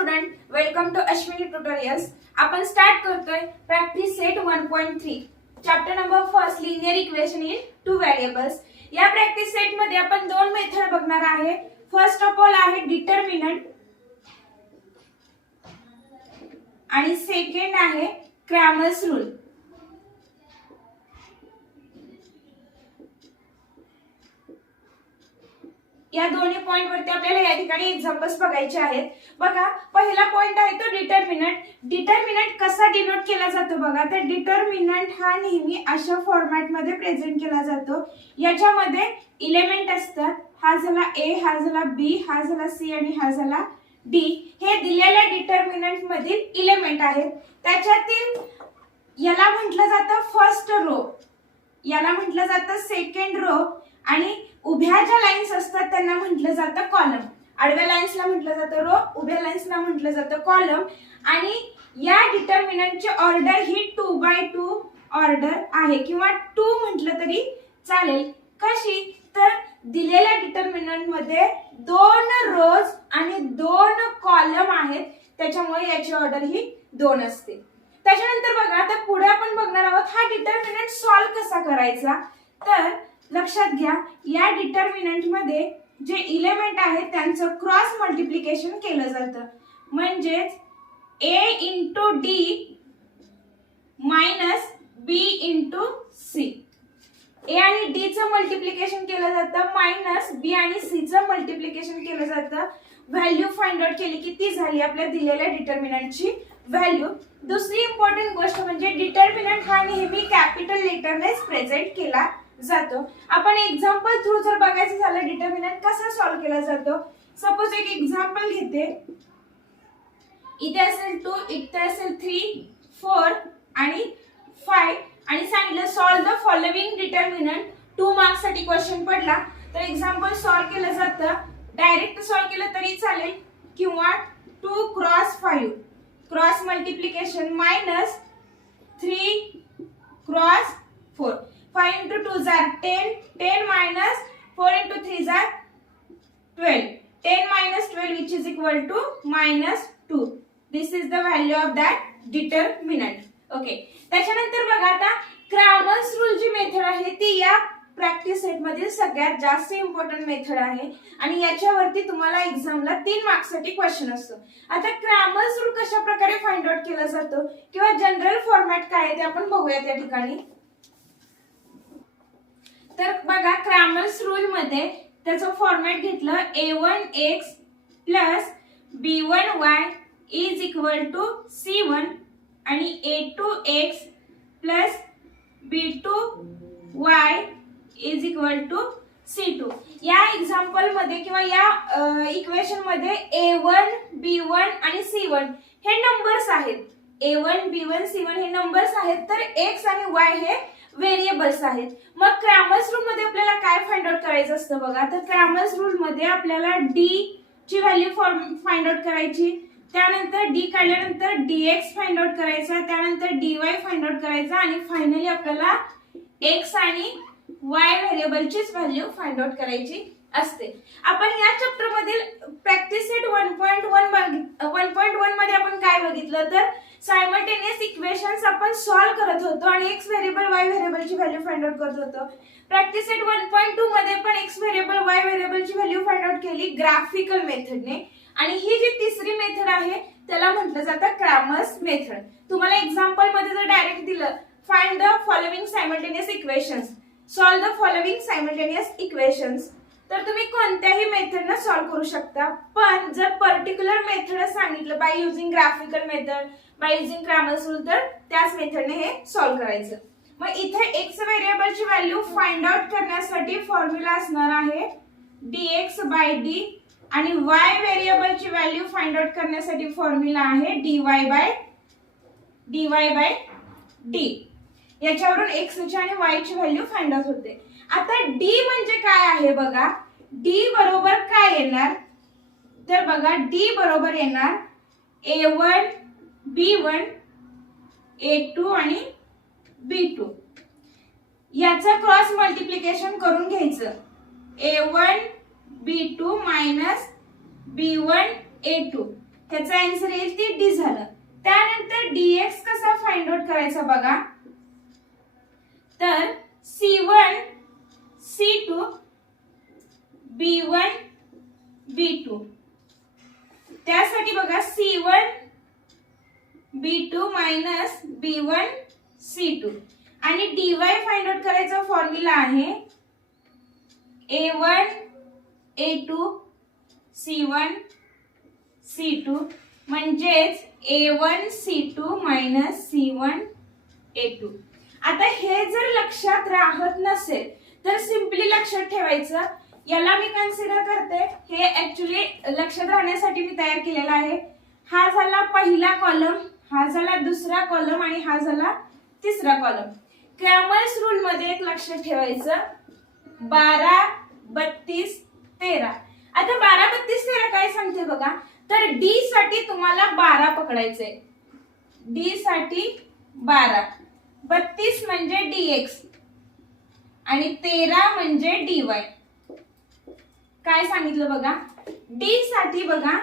Student, welcome to Ashwini tutorials. आपण start करतोय practice set 1.3 chapter number first linear equation in two variables. या practice set मध्ये आपण दोन मेथड बघणार आहे. फर्स्ट ऑफ ऑल आहे डिटर्मिनंट आणि सेकंड आहे क्रॅमर्स रूल. या दोन्ही पॉइंट वरती आपल्याला या ठिकाणी एक्झाम्पल्स बघायचे आहेत. बघा, पहिला पॉइंट आहे तो डिटर्मिनंट. डिटर्मिनंट कसा डिनोट केला जातो बघा, तर डिटर्मिनंट हा नेहमी अशा फॉर्मॅट मध्ये प्रेझेंट केला जातो. याच्यामध्ये इलेमेंट असतात. हा झाला ए, हा झाला बी, हा झाला सी आणि हा झाला डी. हे दिलेल्या डिटर्मिनंट मधील इलेमेंट आहेत. त्याच्यातील याला म्हटलं जातं फर्स्ट रो, याला म्हटलं जातं सेकंड रो आणि उभ्या ज्या लाईन्स असतात त्यांना म्हटलं जातं कॉलम. आडव्या लाईन्सला म्हटलं जातं रो, उभ्या लाईन्सला म्हटलं जातं कॉलम. आणि या डिटर्मिनंटची ऑर्डर ही 2x2 ऑर्डर आहे किंवा 2 म्हटलं तरी चालेल. कशी, तर दिलेल्या डिटर्मिनंट मध्ये 2 रोज आणि 2 कॉलम आहेत, त्याच्यामुळे याची ऑर्डर ही 2 असते. त्याच्यानंतर बघा, आता पुढे आपण बघणार आहोत हा डिटर्मिनंट सॉल्व्ह कसा करायचा. तर लक्षात घ्या, या डिटर्मिनंट मध्ये जे इलेमेंट आहेत त्यांचं क्रॉस मल्टिप्लिकेशन केलं जातं. म्हणजेच a into D minus B into C. A आणि डी चं मल्टिप्लिकेशन केलं जातं मायनस बी आणि सी चं मल्टिप्लिकेशन केलं जातं. व्हॅल्यू फाइंड आउट केली की ती झाली आपल्या दिलेल्या डिटर्मिनंटची व्हॅल्यू. दुसरी इम्पॉर्टंट गोष्ट म्हणजे डिटर्मिनंट हा नेहमी कॅपिटल लेटरनेच प्रेझेंट केला जातो. आपण एक्झाम्पल थ्रू जर बघायचं झालं डिटर्मिनंट कसा सॉल्व्ह केला जातो. सपोज एक एक्झाम्पल घेते. इथे असेल 2, इथे असेल 3, 4 आणि 5 आणि सांगितलं solve the following determinant. 2 marks साठी क्वेश्चन पडला तर एक्झाम्पल सॉल्व्ह केलं जातं. डायरेक्ट सॉल्व्ह केलं तरी चालेल किंवा 2 cross 5 cross multiplication minus 3 cross 4. 5 into 2 are 10, 10 minus 4 into 3 are 12. 10 minus 12 which is equal to minus 2. This is the value of that determinant. Okay. त्याच्यानंतर बघा, आता क्रॅमर्स रूल जी मेथड आहे ती या प्रॅक्टिस सेट मधील सगळ्यात जास्त इम्पॉर्टंट मेथड आहे आणि याच्यावरती तुम्हाला एक्झामला 3 मार्क्स साठी क्वेश्चन असतो. आता क्रॅमर्स रूल कशा प्रकारे फाइंड आउट केला जातो किंवा जनरल फॉर्मॅट काय आहे ते आपण बघूया त्या ठिकाणी. तर बघा, क्रॅमर्स रूल मध्ये त्याचं फॉर्मॅट घेतलं a1x plus b1y is equal to c1 आणि a2x plus b2y is equal to c2. या एक्झाम्पल मध्ये किंवा या इक्वेशन मध्ये a1 b1 आणि c1 हे नंबर्स आहेत. a1 b1 c1 हे नंबर्स आहेत, तर x आणि y हे व्हेरिएबल्स आहेत. मग क्रॅमर्स रूल मध्ये आपल्याला काय फाइंड आउट करायचं असतं बघा, तर क्रॅमर्स रूल मध्ये आपल्याला d ची व्हॅल्यू फाइंड आउट करायची. त्यानंतर d काढल्यानंतर dx फाइंड आउट करायचा, त्यानंतर dy फाइंड आउट करायचा आणि फायनली आपल्याला x आणि y व्हेरिएबलचीच व्हॅल्यू फाइंड आउट करायची असते. आपण या चॅप्टर मधील प्रॅक्टिस सेट 1.1 मध्ये आपण काय बघितलं, तर सायमल्टेनियस इक्वेशन्स आपण सॉल्व्ह करत होतो आणि x व्हेरिएबल y व्हेरिएबलची व्हॅल्यू फाइंड आउट करत होतो. प्रॅक्टिस सेट 1.2 मध्ये पण x व्हेरिएबल y व्हेरिएबलची व्हॅल्यू फाइंड आउट केली ग्राफिकल मेथडने. आणि ही जी तिसरी मेथड आहे त्याला म्हटलं जातं क्रॅमर्स मेथड. तुम्हाला एक्झाम्पल मध्ये जर डायरेक्ट दिलं find the following simultaneous equations, solve the following simultaneous equations, तर तुम्ही कोणत्याही मेथडने सॉल्व्ह करू शकता. पण जर पर्टिक्युलर मेथड सांगितलं by using graphical method, by using Cramer's rule, तर त्याच मेथडने हे सॉल्व्ह करायचं. मग इथे x व्हेरिएबलची व्हॅल्यू फाइंड आउट करण्यासाठी फॉर्म्युला असणार आहे dx बाय डी आणि y व्हेरिएबलची व्हॅल्यू फाइंड आउट करण्यासाठी फॉर्म्युला आहे dy बाय डी. याच्यावरून x ची आणि y ची व्हॅल्यू फाइंड आउट होते. आता d म्हणजे काय आहे बघा, d बरोबर काय येणार, तर बघा d बरोबर येणार a1 b1 a2 आणि b2. याचं क्रॉस मल्टिप्लिकेशन करून घ्यायचं. a1 b2 minus b1 a2 ह्याचा आन्सर येईल ती डी झालं. त्यानंतर dx कसा फाइंड आउट करायचा बघा. तर c1 c2 b1 b2 त्यासाठी बघा c1 b2 minus b1 c2 आणि dy फाइंड आउट करायचा फॉर्म्युला आहे a1 a2 c1 c2 म्हणजेच a1 c2 minus c1 a2. आता हे जर लक्षात राहत नसेल तर सिंपली लक्षात ठेवायचं, याला मी कन्सिडर करते हे ऍक्च्युली लक्षात राहण्यासाठी मी तयार केलेला आहे. हा झाला पहिला कॉलम, हा झाला दुसरा कॉलम आणि हा झाला तिसरा कॉलम. क्रॅमर्स रूल मध्ये एक लक्षात ठेवायचं 12 32 13. आता 12 32 13 काय सांगते बघा. तर डी साठी तुम्हाला 12 पकडायचंय, डी साठी 12, 32 म्हणजे dx आणि 13 म्हणजे dy. काय सांगितलं बघा. डी साठी बघा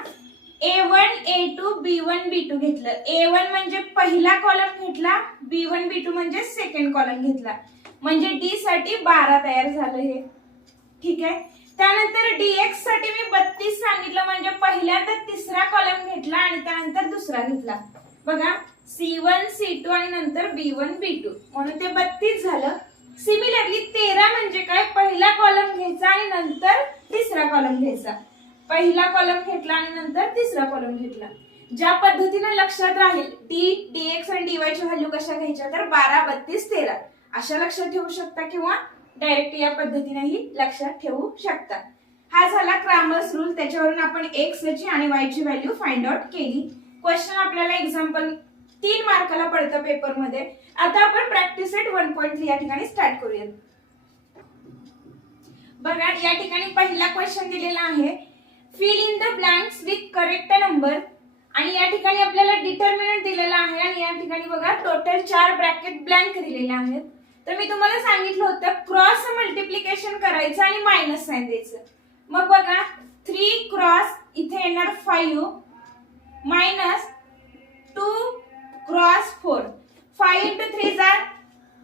a1 a2 b1 b2 घेतलं. a1 म्हणजे पहिला कॉलम घेतला, b1 b2 म्हणजे सेकंड कॉलम घेतला, म्हणजे डी साठी 12 तयार झालं हे. ठीक आहे. त्यानंतर dx साठी मी 32 सांगितलं, म्हणजे पहिल्यांदा तिसरा कॉलम घेतला आणि त्यानंतर दुसरा घेतला. बघा c1 c2 आणि नंतर b1 b2 म्हणून ते 32 झालं. सिमिलरली 13 म्हणजे काय, पहिला कॉलम घ्यायचा आणि नंतर तिसरा कॉलम घ्यायचा, पहिला कॉलम घेतला आणि नंतर तिसरा कॉलम घेतला. ज्या पद्धतीने लक्षात राहील dx आणि dy ची व्हॅल्यू कशा घ्यायच्या, तर 12 32 13 अशा लक्षात ठेवू शकता किंवा डायरेक्ट या पद्धतीनेही लक्षात ठेवू शकता. हा झाला क्रॅमर्स रूल, त्याच्यावरून आपण x ची आणि y ची व्हॅल्यू फाइंड आउट केली. क्वेश्चन आपल्याला एक्झाम्पल 3 मार्काला पडतं पेपर मध्ये. आता आपण प्रॅक्टिस सेट 1.3 या ठिकाणी स्टार्ट करूयात. बघा या ठिकाणी पहिला क्वेश्चन दिलेला आहे, fill in the blanks with correct number. आणि या ठिकाणी आपल्याला डिटर्मिनंट दिलेला आहे आणि या ठिकाणी बघा टोटल 4 ब्रॅकेट ब्लँक दिलेले आहेत. तर मी तुम्हाला सांगितलं होतं क्रॉस मल्टिप्लिकेशन करायचं आणि मायनस साइन द्यायचं. मग बघा 3 क्रॉस इथे येणार 5 minus 2 cross 4, 5 into 3 are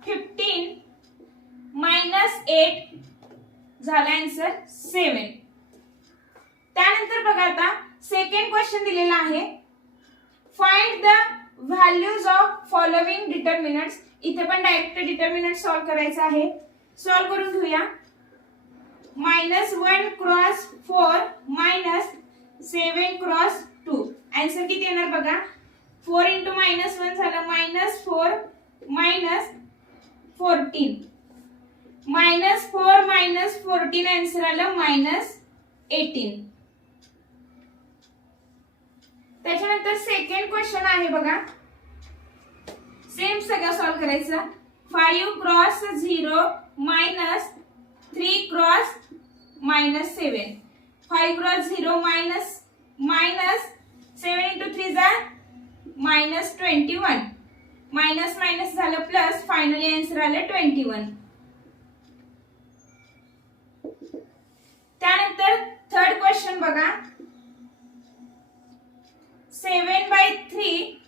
15 minus 8 झाला आन्सर 7. त्यानंतर बघा आता सेकंड क्वेश्चन दिलेला आहे, find the values of following determinants. इथे पण डायरेक्ट डिटर्मिनंट सॉल्व करायचा आहे. सॉल्व करून घेऊया. -1 क्रॉस 4 मायनस 7 क्रॉस 2. आन्सर किती येणार बघा. 4 into -1 झालं -4 मायनस 14, -4 मायनस 14 आन्सर आलं -18. त्याच्यानंतर सेकंड क्वेश्चन आहे बघा, सेम सगळं सॉल्व करायचं. 5 cross 0 minus 3 cross -7, 5 cross 0 minus 7 into 3 जा -21, मायनस मायनस झालं प्लस, फायनली आन्सर आलं 21. त्यानंतर थर्ड क्वेश्चन बघा, 7/3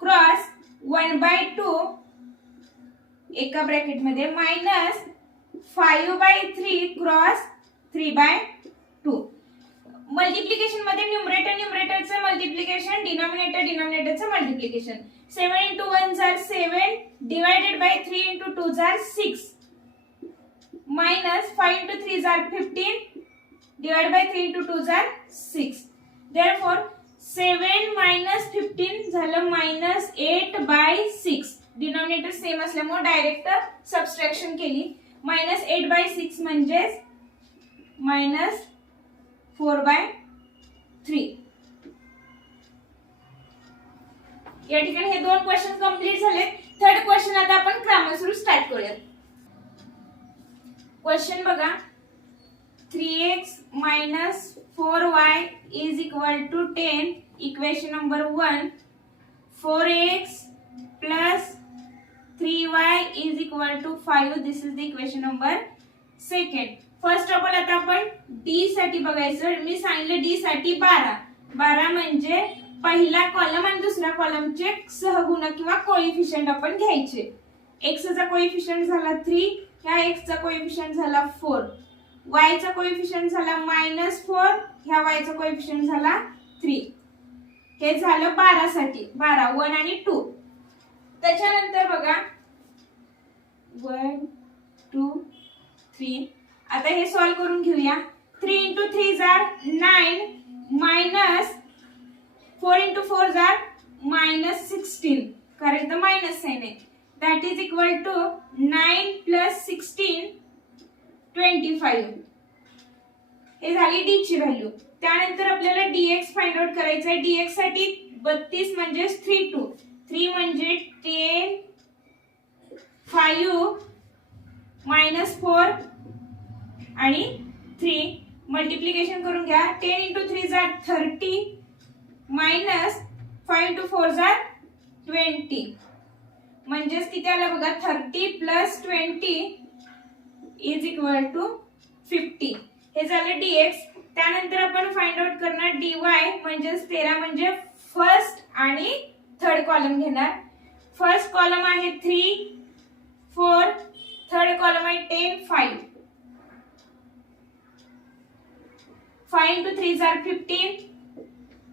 क्रॉस 1/2 एका ब्रॅकेट मध्ये मायनस 5/3 क्रॉस 3/2. मल्टिप्लिकेशन मध्ये न्यूमरेटरचं multiplication, डिनॉमिनेटरचं multiplication. 7 into 1 are 7 divided by 3 into 2 are 6 minus 5 into 3 are 15 divided by 3 into 2 are 6. Therefore 7 minus 15 झालं -8/6. Denominator same असल्यामुळे direct subtraction केली. -8/6 म्हणजे -4/3. या ठिकाणी हे दोन क्वेश्चन कंप्लीट झाले. थर्ड क्वेश्चन आता आपण क्रॅमर्स रूल स्टार्ट करूया. क्वेश्चन बघा, 3x minus 4y is equal to 10. Equation number 1. 4x plus 3y is equal to 5. This is the equation number 2. First of all आता आपण डी साठी बघायचं. मी सांगितलं डी साठी 12. 12 म्हणजे पहिला कॉलम आणि दुसऱ्या कॉलमचे सहगुणक किंवा कोएफिशियंट आपण घ्यायचे. एक्स चा कोएफिशियंट झाला 3, ह्या एक्स चा कोएफिशियंट झाला 4, वाय चा कोएफिशियंट झाला -4, ह्या वाय चा कोएफिशियंट झाला 3. हे झालं 12 साठी. 12 1 आणि 2. त्याच्यानंतर बघा 1 2 3. आता हे सॉल्व करून घेऊया. 3 into 3 are 9 minus 4 into 4 are -16. कारण इथं मायनस साइन आहे. That is equal to 9 plus 16 25. हे झाली डी ची व्हॅल्यू. त्यानंतर आपल्याला dx फाइंड आउट करायचं आहे. dx साठी 32 म्हणजे 3 2. 3 म्हणजे 10 5 -4 आणि 3 मल्टिप्लिकेशन करून घ्या. 10 into 3 are 30 minus 5 into 4 are 20. म्हणजेच किती आलं बघा 30 plus 20 is equal to 50. हे झालं dx. त्यानंतर आपण फाइंड आउट करणार dy म्हणजेच 13 म्हणजे फर्स्ट आणि थर्ड कॉलम घेणार. फर्स्ट कॉलम आहे 3 4, थर्ड कॉलम आहे 10 5. 5 into 3 are 15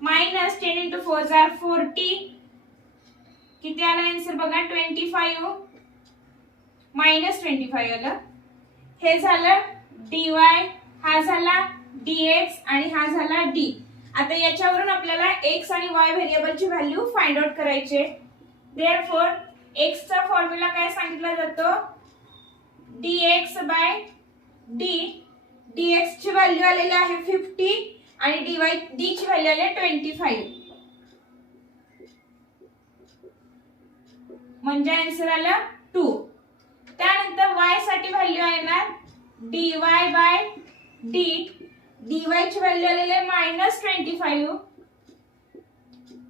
minus 10 into 4 are 40. किती आला आन्सर बघा 25 -25 आलं. हे झालं dy, हा झाला dx आणि हा झाला d. आता याच्यावरून आपल्याला x आणि y व्हेरिएबलची व्हॅल्यू फाइंड आउट करायची. देअरफॉर x चा फॉर्म्युला काय सांगितला जातो dx by d. dx ची व्हॅल्यू आलेली आहे 50 आणि d ची व्हॅल्यू आली आहे 25. म्हणजे आन्सर आलं 2. त्यानंतर y साठी व्हॅल्यू येणार dy by d. dy ची व्हॅल्यू आलेली आहे -25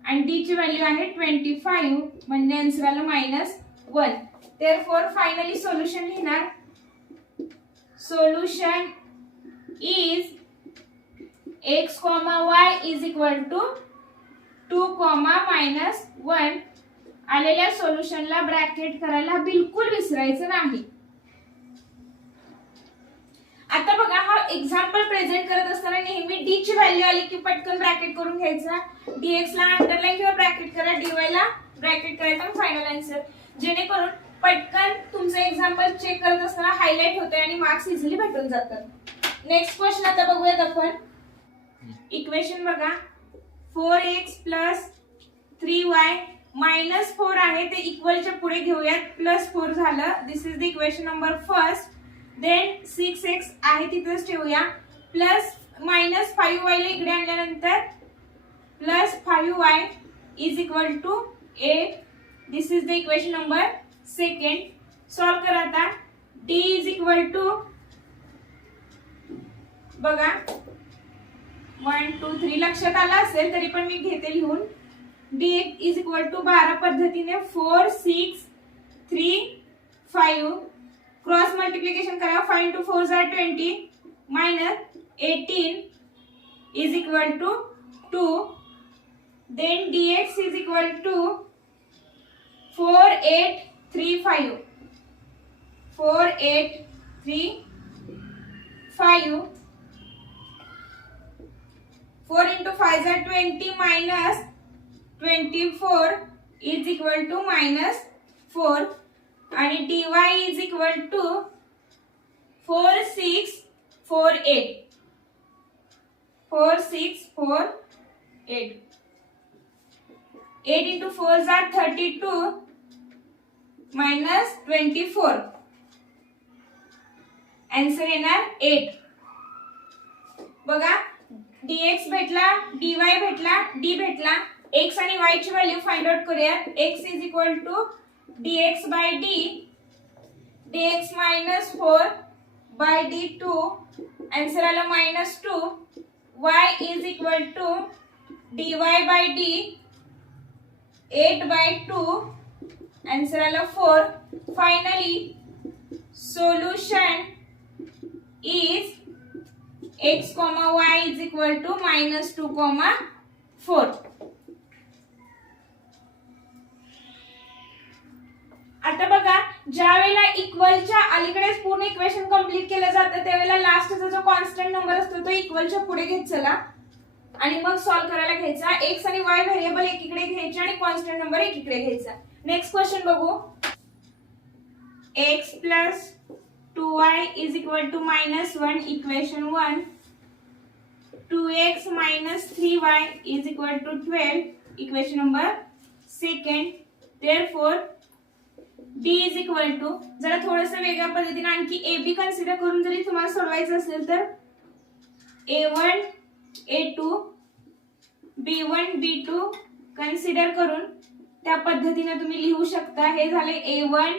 आणि d ची व्हॅल्यू आहे 25 म्हणजे आन्सर आलं -1. देअरफॉर फायनली सोल्युशन लिहिणार. Solution is x, y is equal to 2, -1. आलेल्या सोल्युशनला ब्रॅकेट करायला बिलकुल विसरायचं नाही. आता बघा हा एक्झाम्पल प्रेझेंट करत असताना नेहमी डी ची व्हॅल्यू आली की पटकन ब्रॅकेट करून घ्यायचा. dx ला अंडरलाइन किंवा ब्रॅकेट करा, dy ला ब्रॅकेट करायचा आणि फायनल आन्सर. जेणेकरून पटकन तुमचं एक्झाम्पल चेक करत असताना हायलाइट होते आणि मार्क्स इझिली भेटून जातात. नेक्स्ट क्वेश्चन आता बघूयात आपण. इक्वेशन बघा 4x + 3y -4 आहे ते इक्वलच्या पुढे घेऊयात. +4 झालं. This is the equation number first. Then 6x आहे तिथेच ठेवूया. -5y ला इकडे आणल्यानंतर +5y is equal to 8. This is the equation number second. Solve करा आता. d इज इक्वल टू बघा 1 2 3 लक्षात आला असेल तरी पण मी घेते लिहून. d इज इक्वल टू 12 पद्धतीने 4 6 3 5. क्रॉस मल्टिप्लिकेशन करा. 5 into 4 are 20 -18 is equal to 2. Then dx is equal to 4 8 3 5. 4 8 3 5. 4 into 5 are 20 minus 24 is equal to -4. आणि dy is equal to 4 6 4 8. 4 6 4 8. 8 into 4 are 32 minus 24. Answer येणार 8. बघा dx भेटला, dy भेटला, d भेटला. x आणि y ची value find out करूया. x is equal to dx by d. dx -4 by d 2. Answer आला -2. y is equal to dy by d 8 by 2. Answer आला 4. Finally solution is x, y is equal to -2, 4. आता बघा, ज्या वेळेला इक्वलच्या अलीकडेच पूर्ण equation complete केलं जातं त्यावेळेला लास्टचा जो कॉन्स्टंट नंबर असतो तो इक्वलच्या पुढे घेत चला आणि मग सॉल्व्ह करायला घ्यायचा. x आणि y व्हेरिएबल एकीकडे घ्यायचे आणि कॉन्स्टंट नंबर एकीकडे घ्यायचा. नेक्स्ट क्वेश्चन बघू. x plus 2y is equal to -1 equation 1. 2x minus 3y is equal to 12 equation number 2. Therefore d is equal to, जरा थोडंसं वेगळ्या पद्धतीने आणखी ab कन्सिडर करून जरी तुम्हाला सोडवायचं असेल तर a1 a2 b1 b2 consider करून त्या पद्धतीने तुम्ही लिहू शकता. हे झाले a1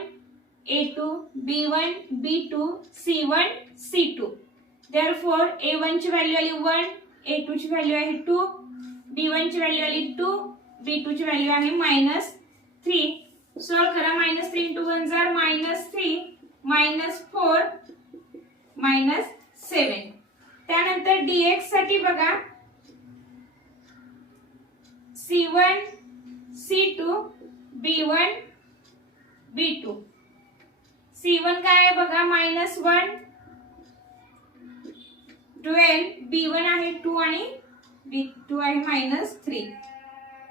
a2 b1 b2 c1 c2. Therefore a1 ची व्हॅल्यू आली 1, a2 ची व्हॅल्यू आहे 2, b1 ची व्हॅल्यू आली 2, b2 ची व्हॅल्यू आहे -3. सॉल्व करा. -3 × 1 = -3, -4, -7. त्यानंतर dx साठी बघा c1 c2 b1 b2. c1 काय आहे बघा -1 12, b1 आहे 2 आणि b2 आहे -3.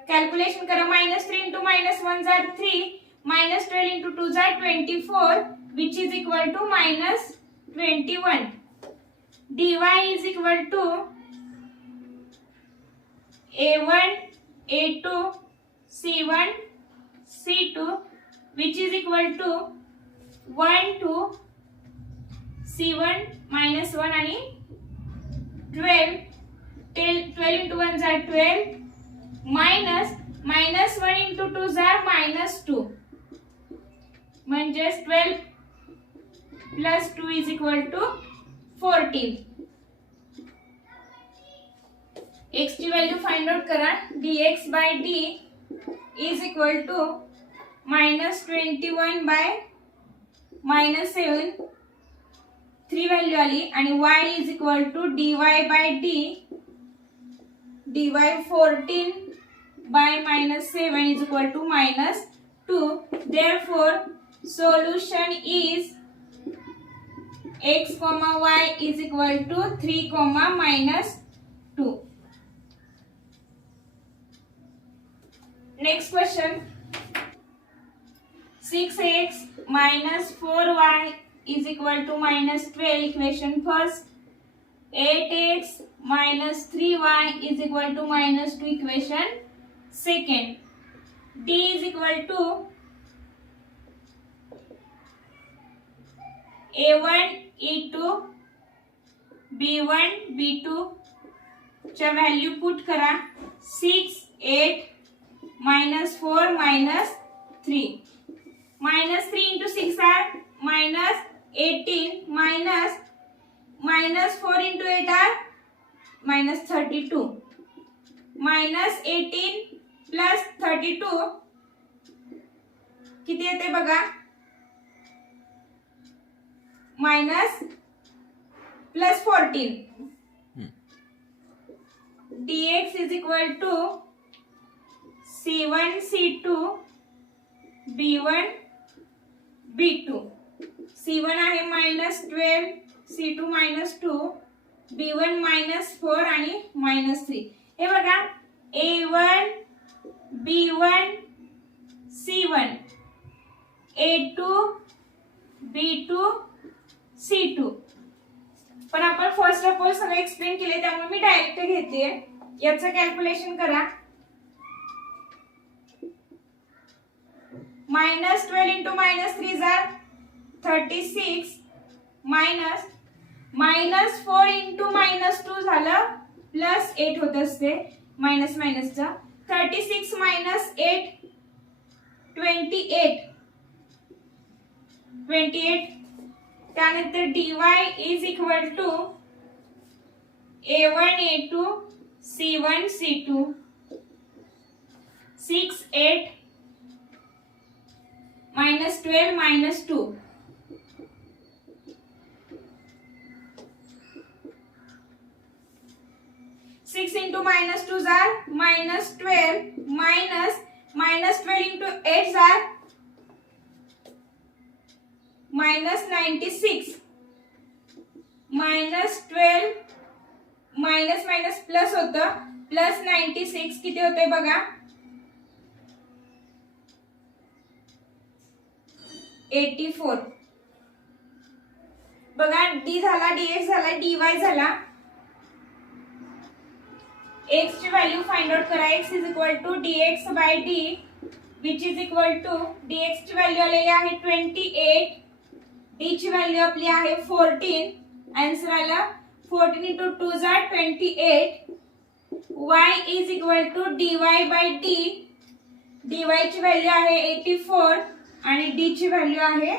कॅल्क्युलेशन करा. -3 × -1 = 3, -12 × 2 = 24, which is equal to -21. dy is equal to a1 a2 c1 c2, which is equal to 1 to c1 -1 आणि 12. 12 × 1 = 12, -1 × 2 = -2. म्हणजे 12 + 2 = 14. x ची व्हॅल्यू फाइंड आउट करा. dx/d is equal to -21 / -7, 3 value आली आणि y is equal to dy/d, dy 14 / -7 is equal to -2. Therefore solution is x, y is equal to 3, -2. Next question. 6x - 4y is equal to -12 equation first. 8x - 3y is equal to -2 equation second. d is equal to a1 e2 b1 b2 च्या value put करा. 6 8 -4 -3. -3 × 6 are -18, -4 × 8 are -32. -18 + 32 किती येते बघा. -+14. dx is equal to c1 c2 b1 b2. c1 आहे -12, c2 -2, b1 -4 आणि -3. हे बघा a1 b1 c1, a2 b2 c2. पण आपण फर्स्ट ऑफ ऑल सगळं एक्सप्लेन केले त्यामुळे मी डायरेक्ट घेते. याचं कॅल्क्युलेशन करा. -12 × -3 = 36, -4 × -2 झालं +8 होत असते मायनसचं. 36 - 8 28. त्यानंतर dy is equal to a1 a2 c1 c2. 6 8 -12 -2. 6 into minus 2 are minus 12 minus 12 into 8 are minus 96 minus 12 minus plus होतं प्लस 96 किती होते बघा 84 बघा डी झाला dx झाला dy झाला x ची व्हॅल्यू फाइंड आउट करा x is equal to dx by d which is equal to dx ची व्हॅल्यू आलेली आहे 28 d ची व्हॅल्यू आपली आहे 14 आन्सर आला 14 into 2 is 28 y is equal to dy by d dy ची व्हॅल्यू आहे 84 आणि d ची व्हॅल्यू आहे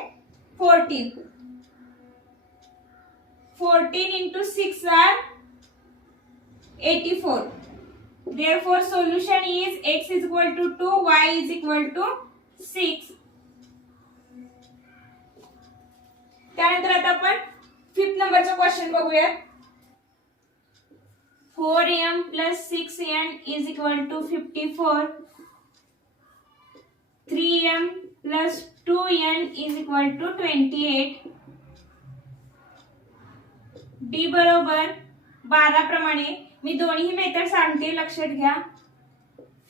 14 14 into 6 are 84 therefore solution is x is equal to 2 y is equal to 6 त्यानंतर आता आपण 5th नंबरचा क्वेश्चन बघूया 4m plus 6n is equal to 54 3m plus 2n is equal to 28 d बरोबर 12 प्रमाणे मी दोन्ही मेथड सांगते लक्षात घ्या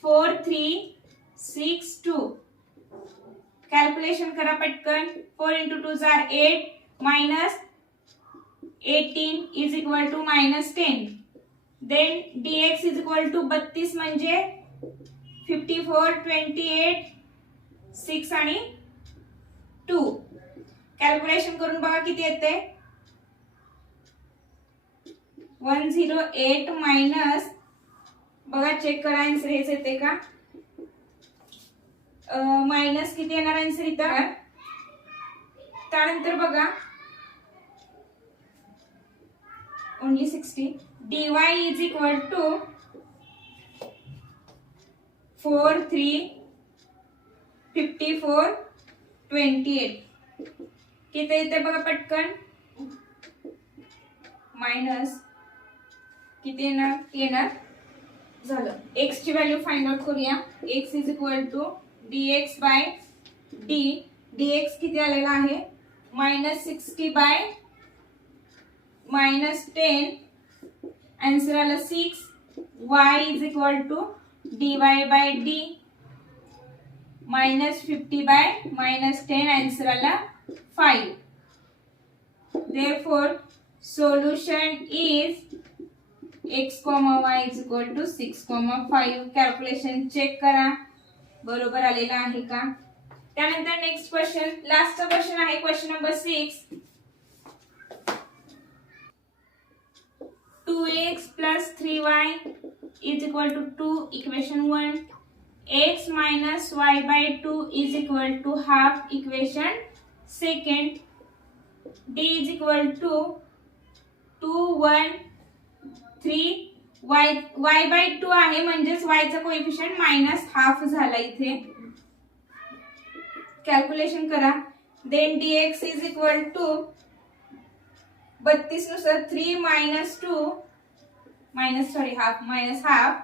4 3 6 2 कॅल्क्युलेशन करा पटकन 4 into 2 are 8 minus 18 is equal to minus 10 then dx is equal to 32 म्हणजे 54 28 6 आणि 2 कॅल्क्युलेशन करून बघा किती येते 108 मायनस बघा चेक करा आन्सर हेच येते का मायनस किती येणार आन्सर इथं त्यानंतर बघा only 60 dy is equal to 4 3 54 28 किती येते बघा पटकन मायनस किती येणार झालं x ची व्हॅल्यू फाइंड आउट करूया x is equal to dx by d dx किती आलेला आहे -60 बाय -10 आन्सर आला 6 y is equal to dy by d -50 by -10 answer आला 5 therefore solution is x, y is equal to 6, 5 calculation check करा बरोबर आलेला आहे का त्यानंतर नेक्स्ट क्वेश्चन लास्टचा क्वेश्चन आहे question number 6 2x plus 3y is equal to 2 equation 1 x minus y by 2 is equal to half equation second d is equal to 2 1 3 y by 2 आहे म्हणजेच y चा कोएफिशिएंट -हाफ झाला इथे calculation करा then dx is equal to 32 नुसार 3 minus 2 half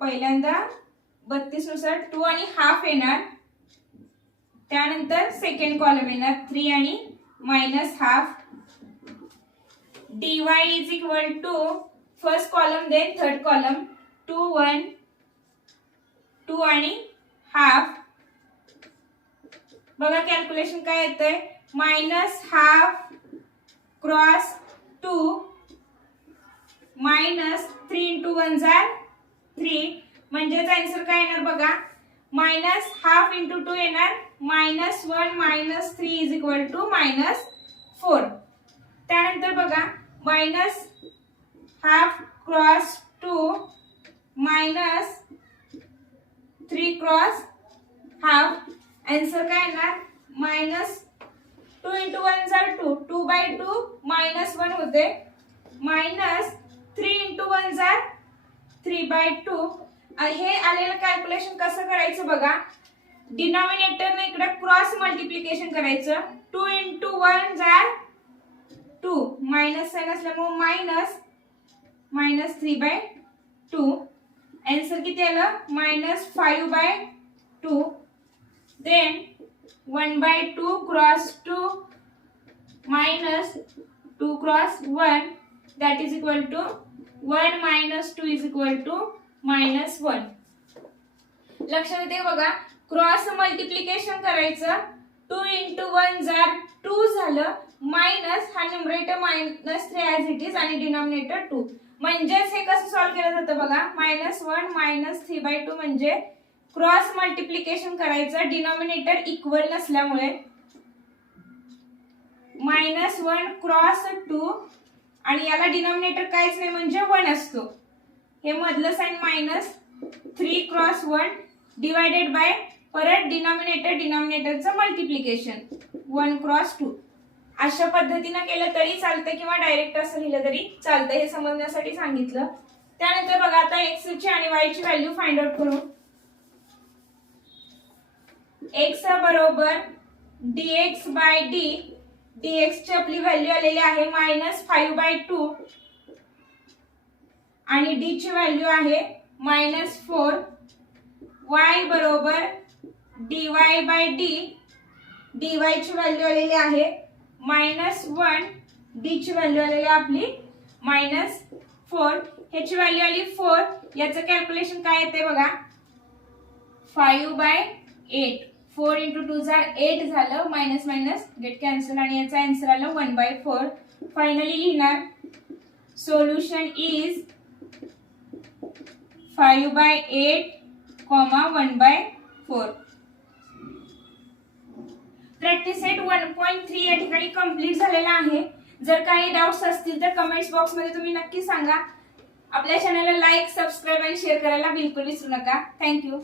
पहिल्यांदा 32 नुसार 2 आणि हाफ येणार त्यानंतर सेकंड कॉलम येणार 3 आणि -half dy is equal to first column then third column 2 1 2 आणि हाफ बघा कॅल्क्युलेशन काय येतंय -हाफ क्रॉस 2 -3 into 1 are 3 म्हणजेच आन्सर काय येणार बघा -हाफ into 2 येणार -1 -3 is equal to -4 त्यानंतर बघा -half cross 2 -3 cross half answer काय येणार -2 into 1 are 2 2 by 2 -1 होते -3 into 1 are 3 by 2 हे आलेलं कॅल्क्युलेशन कसं करायचं बघा डिनॉमिनेटर ने इकडे क्रॉस मल्टिप्लिकेशन करायचं 2 into 1 are 2 मायनस साइन असल्यामुळे मायनस 3/2. आन्सर किती आलं -5/2. Then 1/2 cross 2 minus 2 cross 1, that is equal to 1 minus 2 is equal to -1. लक्षात येते बघा, क्रॉस मल्टिप्लिकेशन करायचं, 2 into 1 जार 2 झालं, मायनस हा न्यूमरेटर -3 ॲज इट इज आणि डिनॉमिनेटर 2. म्हणजेच हे कसं सॉल्व्ह केलं जातं बघा, -1 -3/2 म्हणजे क्रॉस मल्टिप्लिकेशन करायचं, डिनॉमिनेटर इक्वल नसल्यामुळे -1 क्रॉस 2 आणि याला डिनॉमिनेटर काहीच नाही म्हणजे 1 असतो. हे मधलं साइन -3 क्रॉस 1 डिवायडेड बाय परत डिनॉमिनेटरचं मल्टिप्लिकेशन 1 क्रॉस 2. अशा पद्धतीने केलं तरी चालतं किंवा डायरेक्ट असं लिहिलं तरी चालतं, हे समजण्यासाठी सांगितलं. त्यानंतर बघा आता x ची आणि y ची व्हॅल्यू फाइंड आउट करू. x बरोबर dx/d, dx ची आपली व्हॅल्यू आलेली आहे -5/2 आणि d ची व्हॅल्यू आहे -4. y बरोबर dy/d, dy ची व्हॅल्यू आलेली आहे -1, d ची व्हॅल्यू आलेली आपली -4. ह्याची व्हॅल्यू आली 4. याचं कॅल्क्युलेशन काय येते बघा, 5/8. 4 into 2 जार 8 झालं, मायनस मायनस गेट कॅन्सल आणि याचा आन्सर आला 1/4. फायनली लिहिणार सोल्युशन इज 5/8, 1/4. प्रॅक्टिस सेट 1.3 या ठिकाणी कंप्लीट झालेला आहे. जर काही डाउट्स असतील तर कमेंट्स बॉक्स मध्ये तुम्ही नक्की सांगा. आपल्या चॅनलला लाईक, सबस्क्राईब आणि शेअर करायला बिलकुल विसरू नका. थँक्यू.